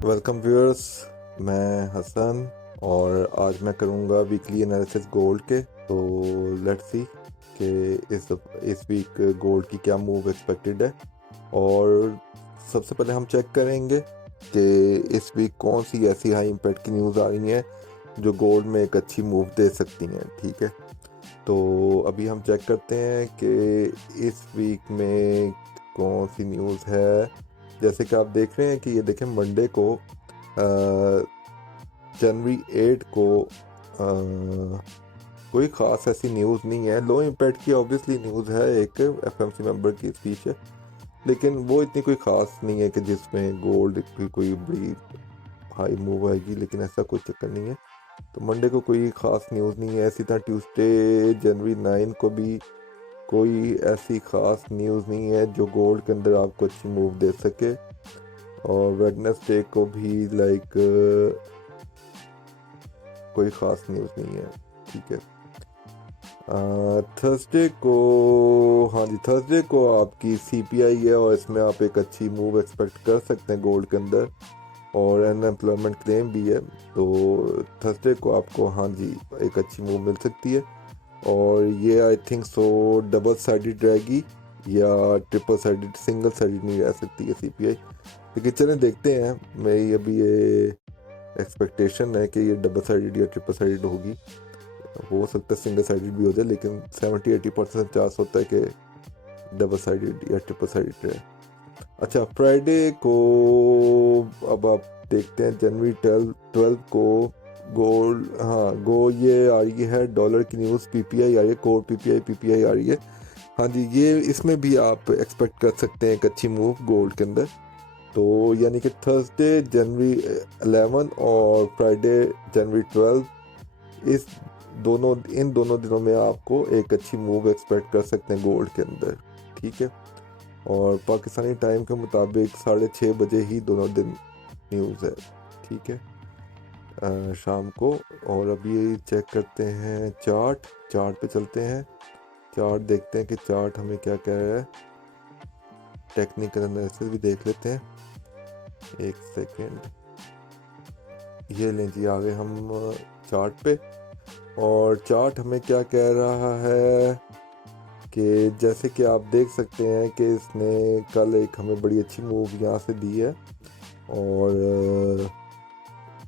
Welcome viewers. मैं हसन और आज मैं करूँगा वीकली एनालिसिस गोल्ड के। तो लेट्स सी कि इस वीक गोल्ड की क्या मूव एक्सपेक्टेड है। और सबसे पहले हम चेक करेंगे कि इस वीक कौन सी ऐसी हाई इम्पैक्ट की न्यूज़ आ रही हैं जो गोल्ड में एक अच्छी मूव दे सकती हैं। ठीक है, तो अभी हम चेक करते हैं कि इस वीक में कौन सी न्यूज़ है। जैसे कि आप देख रहे हैं कि ये देखें मंडे को जनवरी 8 को कोई ख़ास ऐसी न्यूज़ नहीं है। लो इम्पैक्ट की ऑब्वियसली न्यूज़ है, एक एफएमसी मेंबर की स्पीच है, लेकिन वो इतनी कोई ख़ास नहीं है कि जिसमें गोल्ड की कोई बड़ी हाई मूव आएगी, लेकिन ऐसा कोई चक्कर नहीं है। तो मंडे को कोई ख़ास न्यूज़ नहीं है। इसी तरह ट्यूसडे जनवरी 9 को भी कोई ऐसी ख़ास न्यूज़ नहीं है जो गोल्ड के अंदर आपको अच्छी मूव दे सके। और वेडनेसडे को भी कोई ख़ास न्यूज़ नहीं है। ठीक है, थर्सडे को, हाँ जी, थर्सडे को आपकी सीपीआई है और इसमें आप एक अच्छी मूव एक्सपेक्ट कर सकते हैं गोल्ड के अंदर, और अनएम्प्लॉयमेंट क्लेम भी है। तो थर्सडे को आपको, हाँ जी, एक अच्छी मूव मिल सकती है। और ये I think so double sided रहेगी या ट्रिपल साइडेड, सिंगल साइडेड नहीं रह सकती है सीपीआई। लेकिन चलें देखते हैं। मेरी अभी ये एक्सपेक्टेशन है कि ये डबल साइडेड या ट्रिपल साइडेड होगी। हो सकता है सिंगल साइडेड भी हो जाए, लेकिन 70-80% चांस होता है कि डबल साइडेड या ट्रिपल साइडेड रहे। अच्छा, फ्राइडे को अब आप देखते हैं जनवरी 12 को गोल्ड, हाँ ये आ रही है डॉलर की न्यूज़, पीपीआई आ रही है, कोर पीपीआई आ रही है। हाँ जी, ये इसमें भी आप एक्सपेक्ट कर सकते हैं एक अच्छी मूव गोल्ड के अंदर। तो यानी कि थर्सडे जनवरी 11 और फ्राइडे जनवरी 12, इन दोनों दिनों में आपको एक अच्छी मूव एक्सपेक्ट कर सकते हैं गोल्ड के अंदर। ठीक है, और पाकिस्तानी टाइम के मुताबिक 6:30 बजे ही दोनों दिन न्यूज़ है। ठीक है, शाम को। और अभी चेक करते हैं चार्ट पे चलते हैं। चार्ट देखते हैं कि चार्ट हमें क्या कह रहा है। टेक्निकल एनालिसिस भी देख लेते हैं, एक सेकेंड। ये लें जी, आ गए हम चार्ट पे। और चार्ट हमें क्या कह रहा है कि जैसे कि आप देख सकते हैं कि इसने कल एक हमें बड़ी अच्छी मूव यहाँ से दी है, और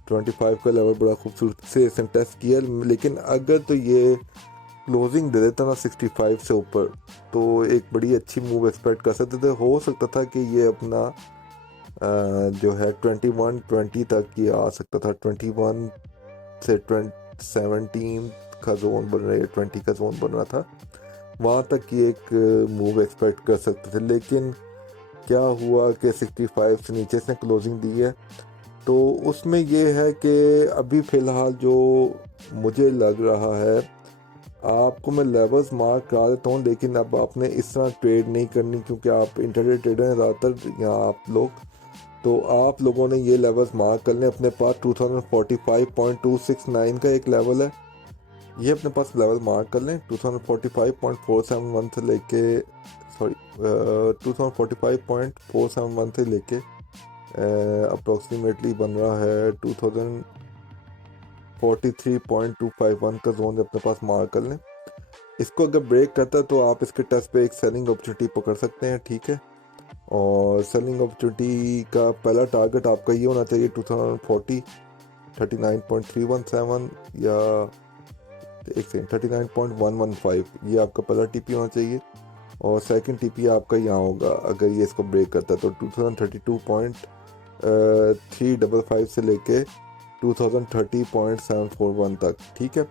25 का लेवल बड़ा खूबसूरती से इसने टेस्ट किया। लेकिन अगर तो ये क्लोजिंग दे देता ना 65 से ऊपर, तो एक बड़ी अच्छी मूव एक्सपेक्ट कर सकते थे। हो सकता था कि ये अपना जो है 21-20 तक ये आ सकता था। 21 से 17 का जोन बन रहा है, 20 का जोन बन रहा था, वहाँ तक की एक मूव एक्सपेक्ट कर सकते थे। लेकिन क्या हुआ कि 65 से नीचे से क्लोजिंग दी है। तो उसमें ये है कि अभी फ़िलहाल जो मुझे लग रहा है, आपको मैं लेवल्स मार्क करा देता हूँ, लेकिन अब आपने इस तरह ट्रेड नहीं करनी, क्योंकि आप इंटरडे ट्रेडर हैं ज़्यादातर यहाँ आप लोग। तो आप लोगों ने ये लेवल्स मार्क कर लें। अपने पास 2045.269 का एक लेवल है, ये अपने पास लेवल मार्क कर लें। 2045.471 से लेके, सॉरी, 2045.471 से लेके अप्रोक्सीमेटली बन रहा है 2043.251 का जोन अपने पास मार्क कर लें। इसको अगर ब्रेक करता है तो आप इसके टेस्ट पे एक सेलिंग अपॉर्चुनिटी पकड़ सकते हैं। ठीक है, और सेलिंग अपॉर्चुनिटी का पहला टारगेट आपका ये होना चाहिए 2040 39.317, या एक सेकेंड 39.115, ये आपका पहला टीपी होना चाहिए। और सेकंड टीपी आपका यहाँ होगा अगर ये इसको ब्रेक करता है तो 2032.355 से लेके 2030.741 तक। ठीक है,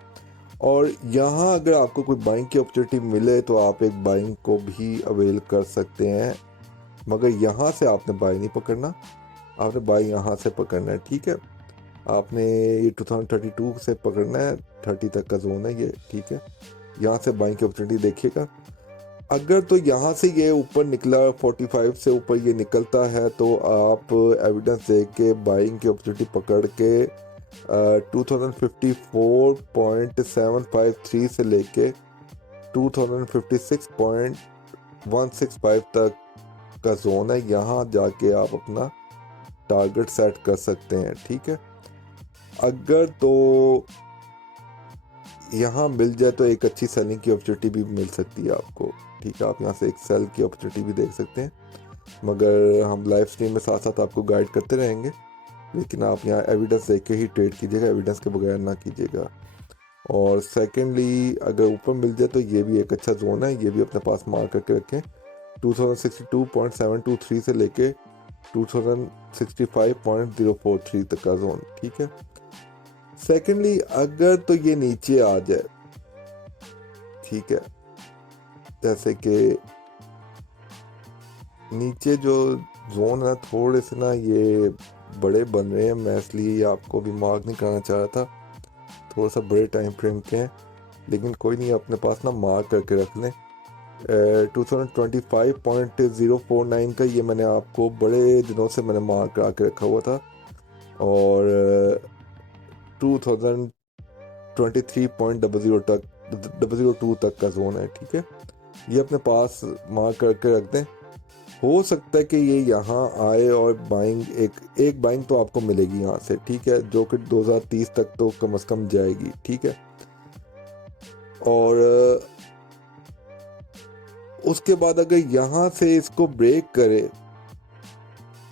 और यहाँ अगर आपको कोई बाइंग की अपॉर्चुनिटी मिले तो आप एक बाइंग को भी अवेल कर सकते हैं, मगर यहाँ से आपने बाई नहीं पकड़ना, आपने बाई यहाँ से पकड़ना है। ठीक है, आपने ये 2032 से पकड़ना है, 30 तक का जोन है ये। ठीक है, यहाँ से बाइंग की अपॉर्चुनिटी देखिएगा। अगर तो यहाँ से ये ऊपर निकला, 45 से ऊपर ये निकलता है, तो आप एविडेंस देख के बाइंग की अपॉर्चुनिटी पकड़ के 2054.753 से लेके 2056.165 तक का जोन है, यहाँ जाके आप अपना टारगेट सेट कर सकते हैं, ठीक है। अगर तो यहाँ मिल जाए तो एक अच्छी सेलिंग की अपॉर्चुनिटी भी मिल सकती है आपको, ठीक है। आप यहाँ से एक सेल की अपॉर्चुनिटी भी देख सकते हैं, मगर हम लाइव स्ट्रीम में साथ साथ आपको गाइड करते रहेंगे, लेकिन आप यहाँ एविडेंस देख के ही ट्रेड कीजिएगा, एविडेंस के बगैर ना कीजिएगा। और सेकेंडली अगर ऊपर मिल जाए तो ये भी एक अच्छा जोन है, ये भी अपने पास मार्क करके रखें 2062.723 से लेके 2065.043 तक का जोन, ठीक है। सेकेंडली अगर तो ये नीचे आ जाए, ठीक है, जैसे कि नीचे जो जोन है थोड़े से ना ये बड़े बन रहे हैं, मैं इसलिए आपको भी मार्क नहीं करना चाह रहा था, थोड़ा सा बड़े टाइम फ्रेम के हैं, लेकिन कोई नहीं, अपने पास ना मार्क करके रख लें। 2025.049 का ये मैंने आपको बड़े दिनों से मैंने मार्क करा के रखा हुआ था, और 2023.002 तक का जोन है, ठीक है। ये अपने पास मार्क करके रख दें। हो सकता है कि ये यहाँ आए और बाइंग एक बाइंग तो आपको मिलेगी यहाँ से, ठीक है, जो कि 2030 तक तो कम से कम जाएगी, ठीक है। और उसके बाद अगर यहाँ से इसको ब्रेक करे,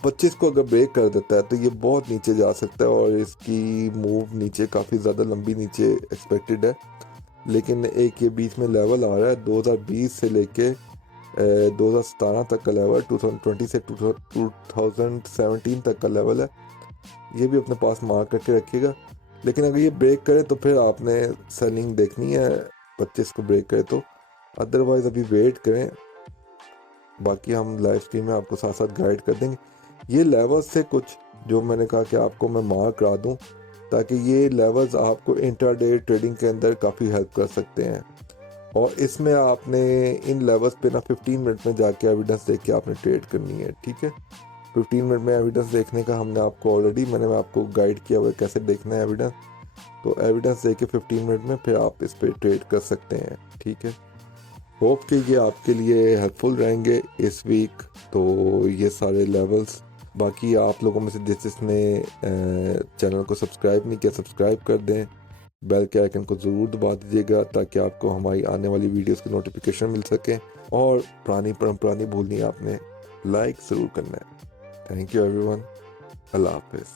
25 को अगर ब्रेक कर देता है तो ये बहुत नीचे जा सकता है, और इसकी मूव नीचे काफ़ी ज़्यादा लंबी नीचे एक्सपेक्टेड है। लेकिन एक ये बीच में लेवल आ रहा है 2020 से लेके 2017 तक का लेवल, 2020 से 2017 तक का लेवल है, ये भी अपने पास मार्क करके रखिएगा। लेकिन अगर ये ब्रेक करे तो फिर आपने सेलिंग देखनी है, 25 को ब्रेक करे तो, अदरवाइज अभी वेट करें। बाकी हम लाइव स्ट्रीम में आपको साथ साथ गाइड कर देंगे। ये लेवल्स से कुछ जो मैंने कहा कि आपको मैं मार्क करा दूं, ताकि ये लेवल्स आपको इंट्राडे ट्रेडिंग के अंदर काफ़ी हेल्प कर सकते हैं। और इसमें आपने इन लेवल्स पे ना 15 मिनट में जाके एविडेंस देख के आपने ट्रेड करनी है, ठीक है। 15 मिनट में एविडेंस देखने का हमने आपको ऑलरेडी मैंने आपको गाइड किया हुआ है कैसे देखना है एविडेंस। तो एविडेंस देख के 15 मिनट में फिर आप इस पर ट्रेड कर सकते हैं, ठीक है। होप कि ये आपके लिए हेल्पफुल रहेंगे इस वीक। तो ये सारे लेवल्स, बाकी आप लोगों में से जिसने चैनल को सब्सक्राइब नहीं किया, सब्सक्राइब कर दें, बेल के आइकन को ज़रूर दबा दीजिएगा ताकि आपको हमारी आने वाली वीडियोस की नोटिफिकेशन मिल सके। और पुरानी परंपरा नहीं भूलनी है, आपने लाइक ज़रूर करना है। थैंक यू एवरीवन, अल्लाह हाफिज़।